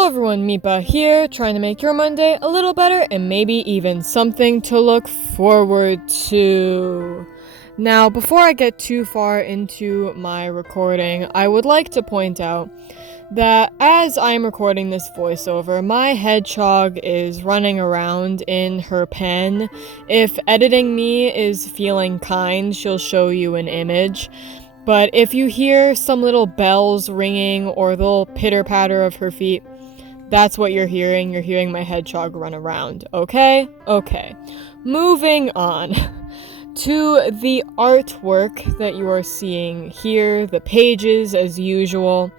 Hello everyone, Mipa here, trying to make your Monday a little better and maybe even something to look forward to. Now, before I get too far into my recording, I would like to point out that as I'm recording this voiceover, my hedgehog is running around in her pen. If editing me is feeling kind, she'll show you an image. But if you hear some little bells ringing or the little pitter-patter of her feet, that's what you're hearing. You're hearing my hedgehog run around, okay? Okay. Moving on to the artwork that you are seeing here, the pages as usual.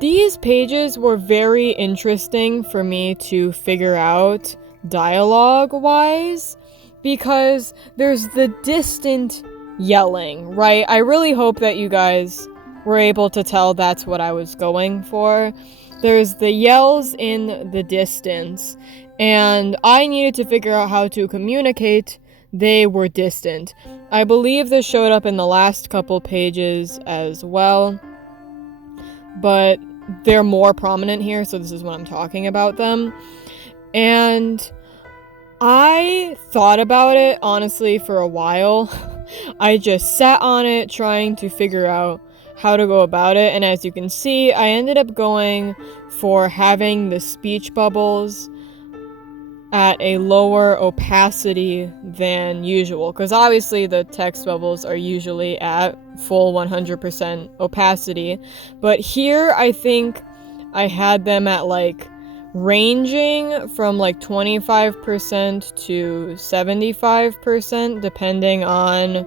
These pages were very interesting for me to figure out dialogue-wise because there's the distant yelling, right? I really hope that you guys were able to tell that's what I was going for. There's the yells in the distance, and I needed to figure out how to communicate they were distant. I believe this showed up in the last couple pages as well, but they're more prominent here, so this is when I'm talking about them. And I thought about it, honestly, for a while. I just sat on it, trying to figure out how to go about it, and as you can see, I ended up going for having the speech bubbles at a lower opacity than usual, because obviously the text bubbles are usually at full 100% opacity, but here I think I had them at ranging from 25% to 75%, depending on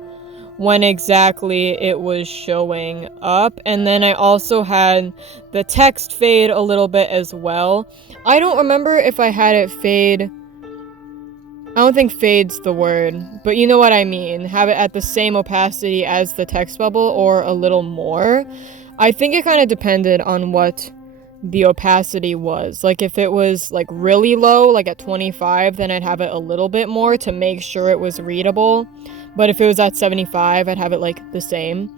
when exactly it was showing up. And then I also had the text fade a little bit as well. I don't remember if I had it fade. I don't think fade's the word, but you know what I mean. Have it at the same opacity as the text bubble or a little more. I think it kind of depended on what the opacity was. If it was really low, at 25, then I'd have it a little bit more to make sure it was readable. But if it was at 75, I'd have it the same.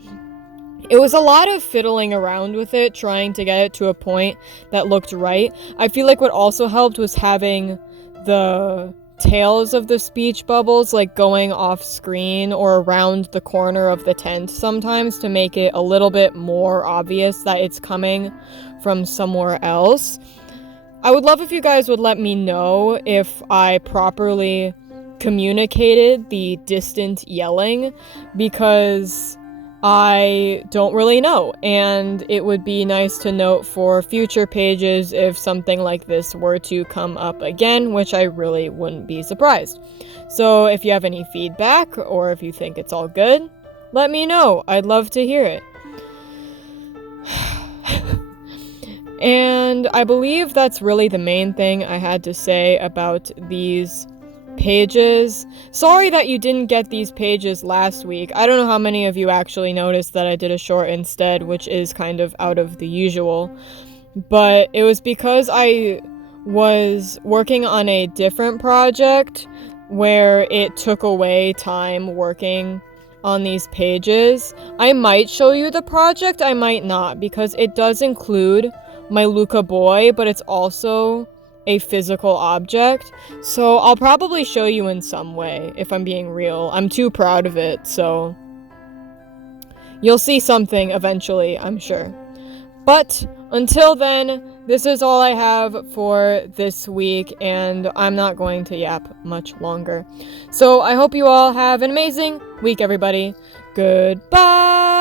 It was a lot of fiddling around with it, trying to get it to a point that looked right. I feel like what also helped was having the tails of the speech bubbles going off screen or around the corner of the tent sometimes to make it a little bit more obvious that it's coming from somewhere else. I would love if you guys would let me know if I properly communicated the distant yelling, because I don't really know, and it would be nice to note for future pages if something like this were to come up again, which I really wouldn't be surprised. So if you have any feedback or if you think it's all good, let me know. I'd love to hear it. And I believe that's really the main thing I had to say about these pages. Sorry that you didn't get these pages last week. I don't know how many of you actually noticed that I did a short instead, which is kind of out of the usual. But it was because I was working on a different project where it took away time working on these pages. I might show you the project, I might not, because it does include my Luca boy, but it's also a physical object, so I'll probably show you in some way, if I'm being real. I'm too proud of it, so you'll see something eventually, I'm sure. But until then, this is all I have for this week, and I'm not going to yap much longer. So I hope you all have an amazing week, everybody. Goodbye!